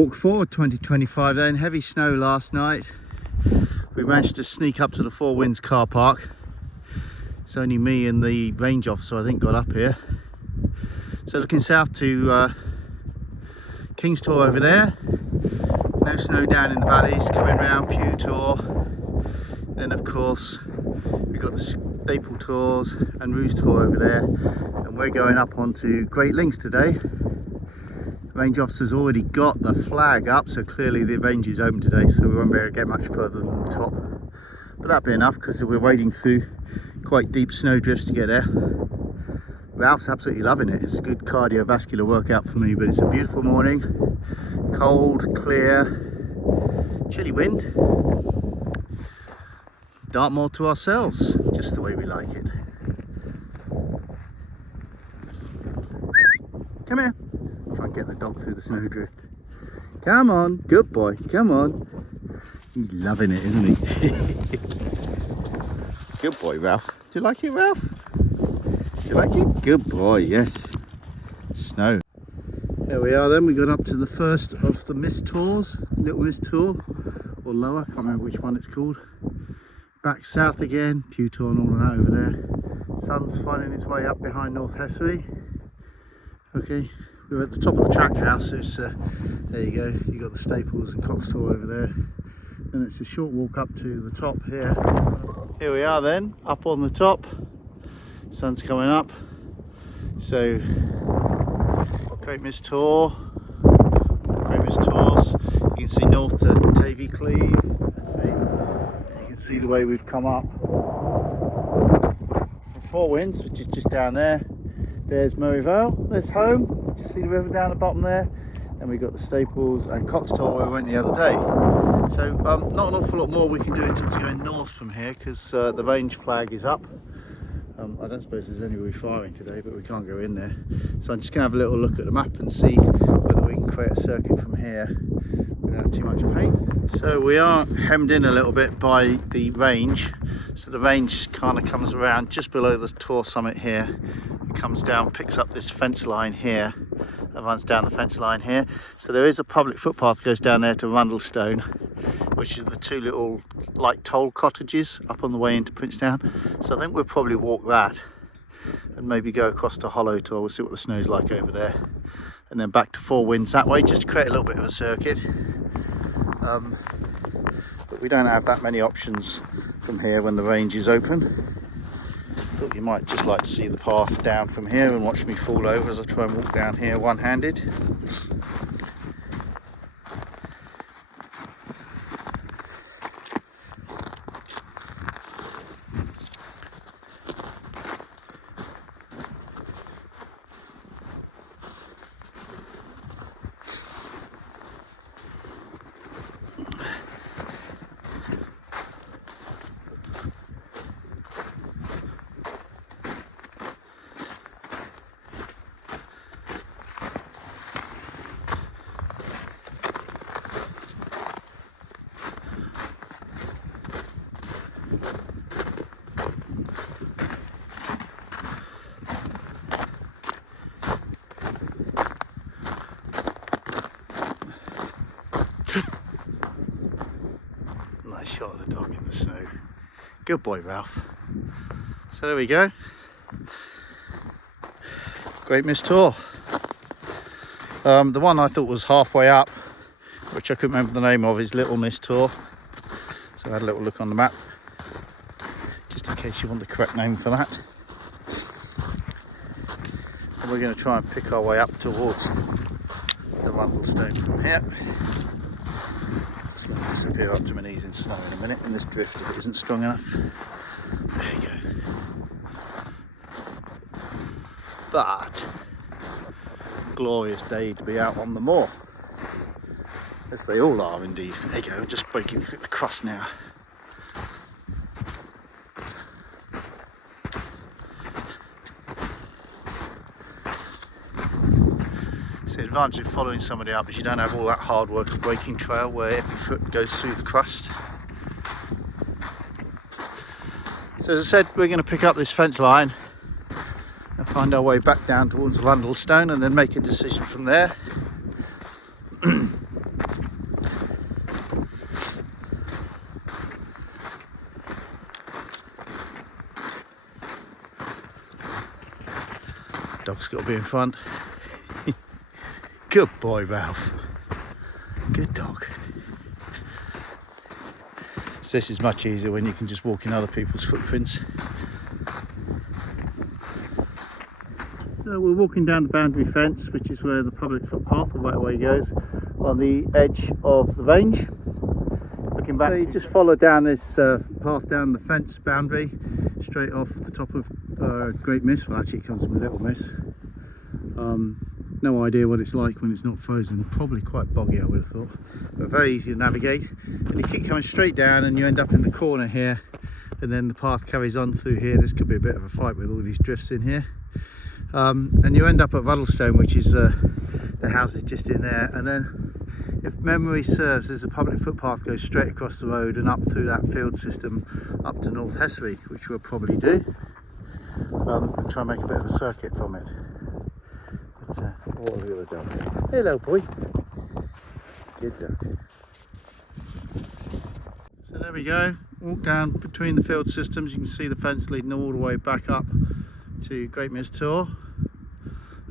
walk for 2025 then. Heavy snow last night. We managed to sneak up to the Four Winds car park. It's only me and the range officer I think got up here. So looking south to King's Tor over there. No snow down in the valleys, coming round Pew Tor. Then of course we've got the Staple Tors and Ruse Tor over there. And we're going up onto Great Links today. Range officer's already got the flag up, so clearly the range is open today, so we won't be able to get much further than the top. But that'll be enough because we're wading through quite deep snow drifts to get there. Ralph's absolutely loving it. It's a good cardiovascular workout for me, but it's a beautiful morning. Cold, clear, chilly wind. Dartmoor to ourselves, just the way we like it. Come here. Try and get the dog through the snowdrift. Come on, good boy, come on. He's loving it, isn't he? Good boy, Ralph. Do you like it, Ralph? Do you like it? Good boy, yes. Snow. There we are then, we got up to the first of the Mis Tors, Little Mis Tor, or lower, can't remember which one it's called. Back south again, Pew Tor and all of that over there. Sun's finding its way up behind North Hessary. Okay. We're at the top of the track now, so it's, there you go, you've got the Staples and Cox Tor over there. Then it's a short walk up to the top here. Here we are then, up on the top. Sun's coming up. So, Great Mis Tor, Great Mis Tors. You can see north at Tavy Cleeve. You can see the way we've come up. From Four Winds, which is just down there. There's Merivale, there's home. You see the river down the bottom there. Then we've got the Staples and Cox Tor where we went the other day. So not an awful lot more we can do in terms of going north from here because the range flag is up. I don't suppose there's anybody firing today, but we can't go in there. So I'm just going to have a little look at the map and see whether we can create a circuit from here without too much pain. So we are hemmed in a little bit by the range. So the range kind of comes around just below the Tor summit here. It comes down, picks up this fence line here, and runs down the fence line here. So there is a public footpath that goes down there to Rundlestone, which is the two little like toll cottages up on the way into Princetown. So I think we'll probably walk that and maybe go across to Hollow Tor. We'll see what the snow's like over there. And then back to Four Winds that way, just to create a little bit of a circuit. But we don't have that many options from here when the range is open. Thought you might just like to see the path down from here and watch me fall over as I try and walk down here one-handed. Nice shot of the dog in the snow. Good boy, Ralph. So there we go. Great Mis Tor. The one I thought was halfway up, which I couldn't remember the name of, is Little Mis Tor. So I had a little look on the map, just in case you want the correct name for that. And we're going to try and pick our way up towards the Rundlestone from here. Just going to disappear up to my knees in snow in a minute in this drift if it isn't strong enough. There you go. But glorious day to be out on the moor, as they all are indeed. There you go, just breaking through the crust now. So the advantage of following somebody up is you don't have all that hard work of breaking trail where every foot goes through the crust. So as I said, we're going to pick up this fence line and find our way back down towards Rundlestone and then make a decision from there. Dog's got to be in front. Good boy, Ralph. Good dog. So this is much easier when you can just walk in other people's footprints. So we're walking down the boundary fence, which is where the public footpath, the right way goes, on the edge of the range. Looking back, so you just follow down this path down the fence boundary, straight off the top of Great Mis. Well, actually it comes from Little Mis. No idea what it's like when it's not frozen. Probably quite boggy, I would have thought, but very easy to navigate. And you keep coming straight down and you end up in the corner here, and then the path carries on through here. This could be a bit of a fight with all these drifts in here. And you end up at Rundlestone, which is the house is just in there. And then, if memory serves, there's a public footpath goes straight across the road and up through that field system up to North Hessary, which we'll probably do, and try and make a bit of a circuit from it. But what have the other dog? Hello, boy. Good dog. So there we go. Walk down between the field systems. You can see the fence leading all the way back up to Great Mis Tor.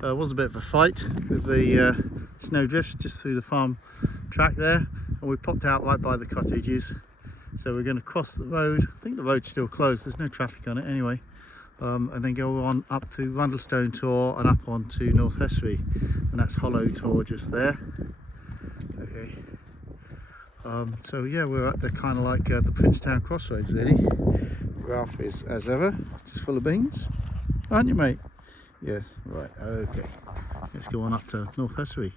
Was a bit of a fight with the snow drifts just through the farm track there, and we popped out right by the cottages. So we're going to cross the road. I think the road's still closed, there's no traffic on it anyway, and then go on up through Rundlestone Tor and up onto North Hessary, and that's Swell Tor just there. Okay. So yeah, we're at the kind of like the Princetown crossroads really. Ralph is as ever just full of beans, aren't you, mate? Yes, right, okay. Let's go on up to North Hessary.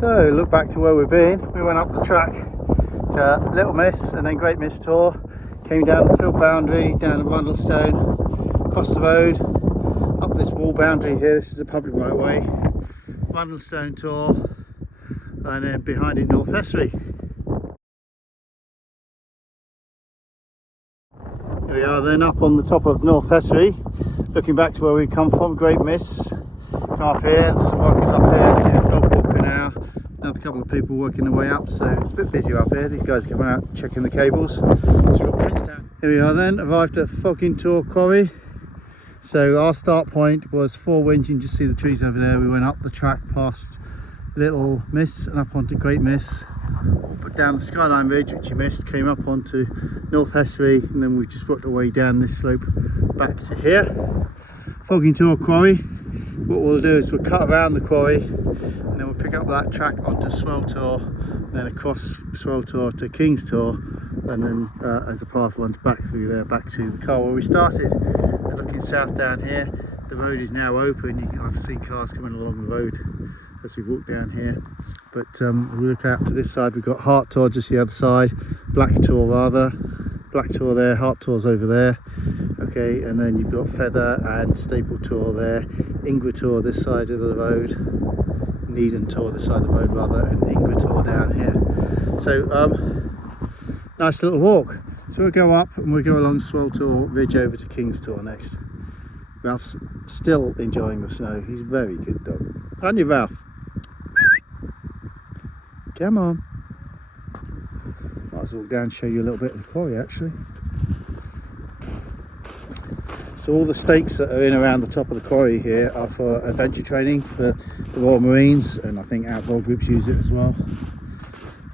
So look back to where we've been. We went up the track to Little Mis and then Great Mis Tor, came down the field boundary, down to Rundlestone, across the road, up this wall boundary here. This is a public right of way. Rundlestone Tor, and then behind it North Hessary. Here we are then up on the top of North Hessary, looking back to where we come from, Great Mis. Come up here, there's some workers up here, see a dog walker now, another couple of people working their way up, so it's a bit busy up here. These guys are coming out checking the cables. So we've got Princetown. Here we are then, arrived at Foggin Tor Quarry. So our start point was Four Winds. You can just see the trees over there. We went up the track past Little Mis and up onto Great Mis, but down the Skyline Ridge, which you missed, came up onto North Hessary, and then we just worked our way down this slope back to here. Foggin Tor Quarry. What we'll do is we'll cut around the quarry and then we'll pick up that track onto Swell Tor, then across Swell Tor to King's Tor, and then as the path runs back through there, back to the car where we started. And looking south down here, the road is now open. I've seen cars coming along the road as we walk down here. But if we look out to this side, we've got Heart Tor just the other side, Black Tor rather. Black Tor there, Heart Tor's over there. Okay, and then you've got Feather and Staple Tor there, Ingrid Tor this side of the road, Needham Tor this side of the road rather, and Ingrid Tor down here. So nice little walk. So we'll go up and we'll go along Swell Tor Ridge over to King's Tor next. Ralph's still enjoying the snow. He's a very good dog, aren't you, Ralph? Come on. Might as well walk down and show you a little bit of the quarry actually. So all the stakes that are in around the top of the quarry here are for adventure training for the Royal Marines, and I think outdoor groups use it as well.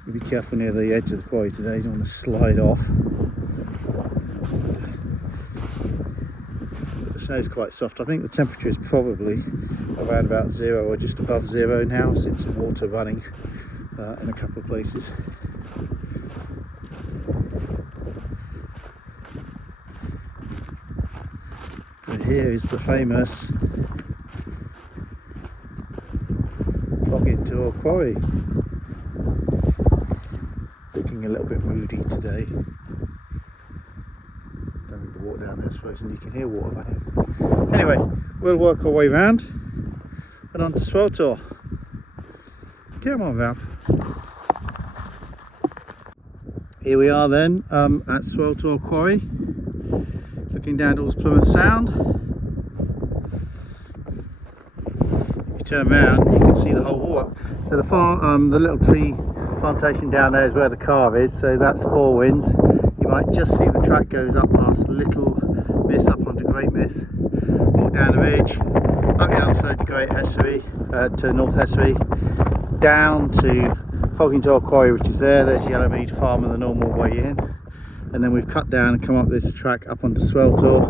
You be careful near the edge of the quarry today, you don't want to slide off. But the snow's quite soft. I think the temperature is probably around about 0 or just above 0 now, since some water running in a couple of places. But here is the famous Foggin Tor Quarry. Looking a little bit moody today. Don't think the water down there's frozen, you can hear water running. Anyway, we'll work our way round and on to Swell Tor. Come on, Ralph. Here we are then at Swell Tor Quarry, looking down towards Plymouth Sound. If you turn around, you can see the whole water. So the little tree plantation down there is where the car is, so that's Four Winds. You might just see the track goes up past Little Mis up onto Great Mis, walk down the ridge, up the answer to Great Hessary, to North Hessary, down to Foggin Tor Quarry, which is there. There's Yellowmead Farm and the normal way in. And then we've cut down and come up this track up onto Swell Tor.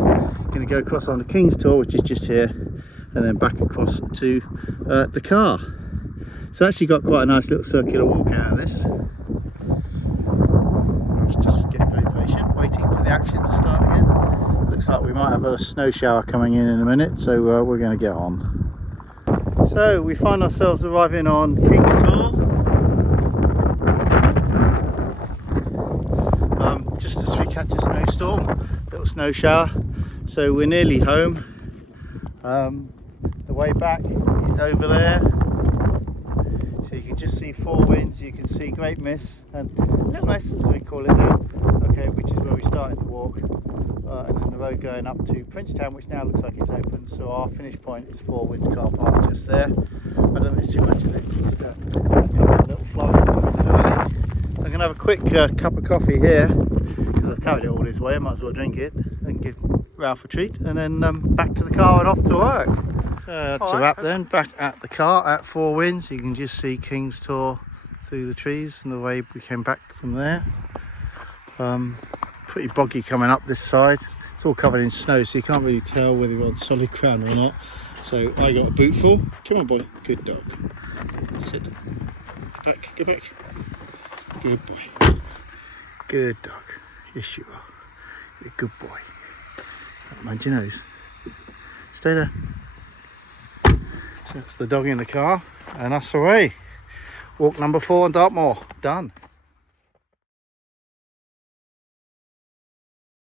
Going to go across onto King's Tor, which is just here, and then back across to the car. So actually got quite a nice little circular walk out of this. I was just getting very patient, waiting for the action to start again. Looks like we might have a snow shower coming in a minute, so we're going to get on. So we find ourselves arriving on King's Tor. Just as we catch a snowstorm, little snow shower. So we're nearly home. The way back is over there. So you can just see Four Winds, you can see Great Mis and Little Mis, as we call it now. Okay, which is where we started the walk. And then the road going up to Princetown, which now looks like it's open. So our finish point is Four Winds car park just there. I don't think there's too much of this, it's just a couple of little floggers coming through. So I'm going to have a quick cup of coffee here, because I've carried it all this way. I might as well drink it and give Ralph a treat, and then back to the car and off to work. That's a wrap then. Back at the car at Four Winds. You can just see King's Tor through the trees and the way we came back from there. Pretty boggy coming up this side. It's all covered in snow, so you can't really tell whether you're on solid ground or not. So I got a boot full. Come on, boy. Good dog. Sit. Go back. Good boy. Good dog. Yes, you are. You're a good boy. Don't mind your nose. Stay there. So that's the dog in the car, and us away. Walk number 4 on Dartmoor. Done.